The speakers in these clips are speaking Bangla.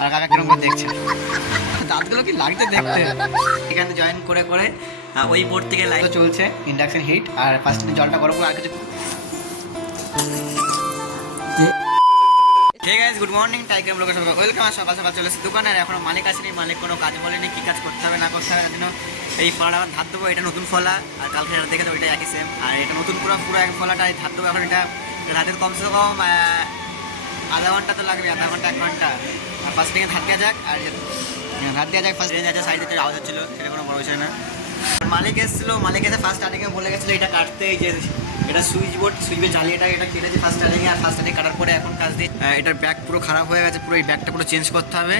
আর কাকা কিরকম করে দেখছে, দাঁতগুলো কি লাগছে দেখতে। এখানে জয়েন করে করে ওই বোর্ড থেকে লাইট চলছে, ইন্ডাকশন হিট। আর ফার্স্টে জলটা গরম করে আর কিছু। Hey guys, good morning. Tiger ব্লগে সবাই ওয়েলকাম। সকাল সকাল চলে এসেছি দোকানে, আর এখনো মালিক আসেনি। মালিক কোনো কাজ বলেনি, কী কাজ করতে হবে না করতে হবে। তার জন্য এই ফলাটা আমার ধার দেবো। এটা নতুন ফলা, আর কালকে এটা দেখে দেবো, এটা একই সেম। আর এটা নতুন পুরো এক ফলাটা ধার দেবো। এখন এটা রাতের কমসে কম আধা ঘন্টা তো লাগবে, আধা ঘন্টা 1 ঘন্টা। আর ফার্স্ট থেকে ধার দেওয়া যাক, আর ধার দেওয়া যাক। ফার্স্ট রেঞ্জ আছে, সাইডে একটা আওয়াজ হচ্ছিলো, সেটা কোনো বড় বিষয় না। মালিক এসেছিলো, মালিক এসে ফার্স্ট স্টার্টিংয়ে বলে গেছিলো এটা কাটতে। এই যে এটা সুইচের জ্বালিয়ে এটা কেটেছে ফার্স্ট স্টার্টিংয়ে। আর ফার্স্ট স্টার্টিং কাটার পরে এখন কাজ দিয়ে এটার ব্যাগ পুরো খারাপ হয়ে গেছে, পুরো এই ব্যাগটা পুরো চেঞ্জ করতে হবে।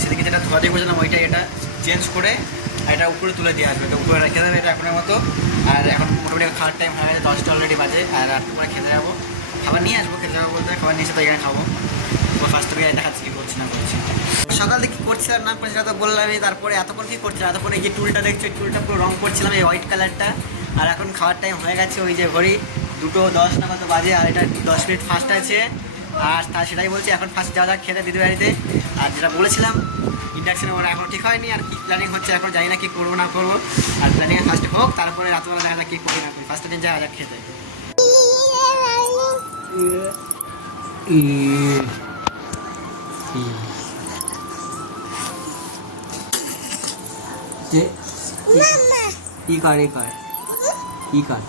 সেদিকে যেটা ধোয়া দিয়ে বলছিলাম ওইটা, এটা চেঞ্জ করে এটা উপরে তুলে দিয়ে আসবে। তো উপরে রেখে দেবে এটা এখনের মতো। আর এখন মোটামুটি খাওয়ার টাইম হয়ে গেছে, 10টা অলরেডি বাজে। আর একটু করে খেতে যাবো, খাবার নিয়ে আসবো। খেতে যাবো বলতে খাবার নিয়ে এসে তো এখানে খাবো। তো ফার্স্ট থেকে দেখাচ্ছি কী করছি না করছি। সকাল থেকে কী করছি আর না করছি সেটা তো বললামই। তারপরে এতক্ষণ কী করছিলাম, এতক্ষণ এই যে টুলটা দেখছি, ওই টুলটা পুরো রং করছিলাম, এই হোয়াইট কালারটা। আর এখন খাওয়ার টাইম হয়ে গেছে, ওই যে ঘড়ি 2:10 না কত বাজে। আর এটা 10 মিনিট ফার্স্ট আছে। আর সেটাই বলছি, এখন ফার্স্ট যাওয়া যাক খেতে দিদি বাড়িতে। আর যেটা বলেছিলাম ইন্ডাকশানে ওরা এখন ঠিক হয়নি, আর কী প্ল্যানিং হচ্ছে এখন জানি না, কী করবো না করবো। আর প্ল্যানিং ফার্স্ট হোক, তারপরে রাত্রেবেলা দেখা যাক কী করি না করি। ফার্স্ট দিন যাওয়া যাক খেতে। কি কর কি কর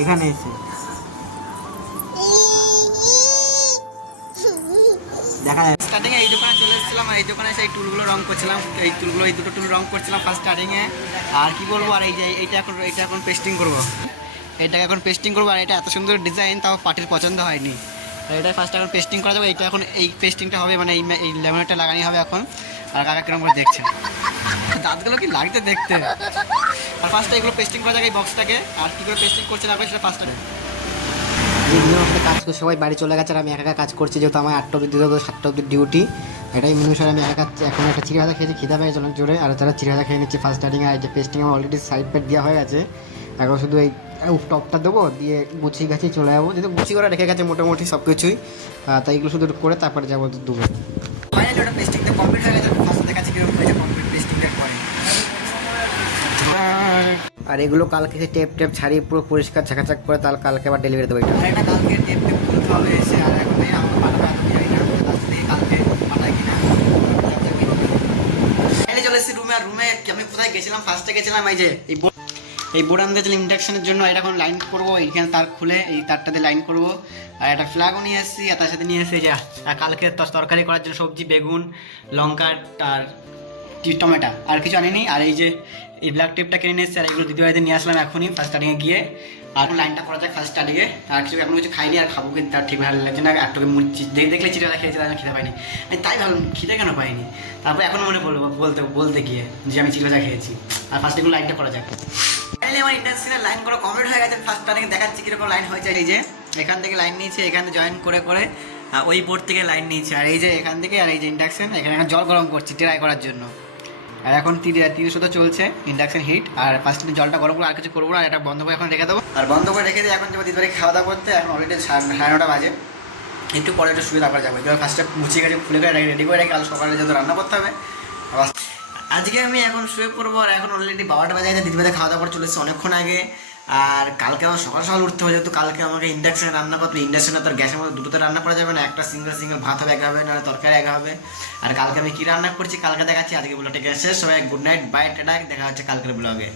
এখানে এসে দেখা যায়। স্টার্টিংয়ে এই দোকানে চলে এসেছিলাম, আর এই দোকানে এসে এই টুলগুলো রং করছিলাম। এই দুটো টুল রং করছিলাম ফার্স্ট স্টার্টিংয়ে। আর কি বলবো, আর এই যে এটা এখন পেস্টিং করবো। এটাকে এখন পেস্টিং করবো। আর এটা এত সুন্দর ডিজাইন, তাও পার্টির পছন্দ হয়নি। আর এটা ফার্স্ট এখন পেস্টিং করা যাবে। এইটা এখন এই পেস্টিংটা হবে, মানে এই লেমিনেটটা লাগানি হবে এখন। আর কাকা কিরকম করে দেখছে, দাঁতগুলো কি লাগছে দেখতে। আর ফার্স্টে এগুলো পেস্টিং করা যাবে এই বক্সটাকে। আর কী করে পেস্টিং করছে না করে সেটা ফার্স্টে। যেগুলো আমাদের কাজ করে সবাই বাড়ি চলে গেছে, আর আমি একা কাজ করছি, যেহেতু আমার 8টা অবধি দিতে 7টা অবধি ডিউটি। এটাই মিনুষার আমি একা এখন একটা চিড়ে ভাজা খেয়েছি, খিদা পেয়েছে অনেক জোরে। আর তারা চিড়ে ভাজা খেয়ে নিচ্ছে ফার্স্ট স্টার্টিং। আর যে পেস্টিং আমার অলরেডি সাইড প্যাড দেওয়া হয়ে গেছে। এখন শুধু এই টপটা দেবো, দিয়ে গুছিয়ে গাছিয়ে চলে যাবো, যেহেতু গুছিয়ে করে রেখে গেছে মোটামুটি সব কিছুই। তাই এগুলো শুধু করে তারপরে যাবো দুপুরে। ফাইনালি ওটা পেস্টিংটা কমপ্লিট হয়ে গেছে। ফার্স্ট দেখাচ্ছি কীরকম হয়েছে কমপ্লিট পেস্টিংটার পরে। আর এগুলো কালকে টেপ ছাড়িয়ে পুরো পরিষ্কার ঝাঁকাঝাক করে তাহলে কালকে আবার ডেলিভারি দেবো। এটা কালকে টেপ খুলতে হবে এসে। আর এখন আমাকে পাঠাবে, এত যাই না কালকে পাঠায় কিনা। চলে এসেছি রুমে। আর রুমে আমি কোথায় গেছিলাম, ফার্স্টে গেছিলাম এই বোর্ড আনতে গেছিলাম ইন্ডাকশনের জন্য। এটা এখন লাইন করবো, এইখানে তার খুলে এই তারটাতে লাইন করবো। আর একটা ফ্ল্যাগও নিয়ে এসেছি, আর তার সাথে নিয়ে এসেছি যে কালকে তরকারি করার জন্য সবজি, বেগুন, লঙ্কা আর টমেটো, আর কিছু আনিনি। আর এই যে এই ব্ল্যাক টেপটা কিনে নিয়ে এসেছি। আর এগুলো দিদিবাড়িতে নিয়ে আসলাম এখনই ফার্স্ট স্টার্টিংয়ে গিয়ে। আর লাইনটা করা যায় ফার্স্ট স্টার্টিংয়ে। আর এখন কিছু খাইনি, আর খাবো কিন্তু তার ঠিক ভালো লাগছে না। একটুকে দেখলে চিড়া খেয়েছি, তার খিদে পাইনি। আমি তাই ভাবলাম খিদে কেন পাইনি। তারপর এখন মনে পড়লো বলতে গিয়ে যে আমি চিড়া খেয়েছি। আর ফার্স্ট এগুলো লাইনটা করা যাক। ফাইনালি আমার ইন্ডাকশনের লাইন করা কমপ্লিট হয়ে গেছে। ফার্স্ট স্টার্টিং দেখাচ্ছি কীরকম লাইন হয়েছে। এই যে এখান থেকে লাইন নিয়েছে, এখানে জয়েন করে করে ওই বোর্ড থেকে লাইন নিয়েছে। আর এই যে এখান থেকে, আর এই যে ইন্ডাকশন এখানে জল গরম করছি ট্রাই করার জন্য। আর এখন 300 চলছে ইন্ডাকশন হিট। আর ফার্স্ট জলটা গরম করে আর কিছু করবো না, এটা বন্ধ করে এখন রেখে দেবো। আর বন্ধ করে রেখে দিয়ে এখন যাবো দিদিবাড়ি খাওয়া দাওয়া করতে। এখন অলরেডি 9:30 বাজে। একটু পরে একটু শুয়ে তারপরে যাবো। এবার ফার্স্টে মুছিয়ে গেছে, খুলে করে রেডি করে রেখে কাল সকালে যত রান্না করতে হবে। আজকে আমি এখন শুয়ে পড়বো। আর এখন অলরেডি 12টা বাজে গেছে, দিদিবাড়িতে খাওয়া দাওয়া করে চলে এসেছে অনেকক্ষণ আগে। আর কালকে আমার সকাল সকাল উঠতে হবে, যেহেতু কালকে আমাকে ইন্ডাকশনে রান্না করতে। ইন্ডাকশনে তার গ্যাসের মধ্যে দুটোতে রান্না করা যাবে না, একটা সিঙ্গেল ভাত হবে, একা হবে না তরকারি একা হবে। আর কালকে আমি কী রান্না করছি কালকে দেখাচ্ছি। আজকে ব্লগটা শেষ। সবাই গুড নাইট, বাই, টাটা। দেখা হচ্ছে কালকের ব্লগে।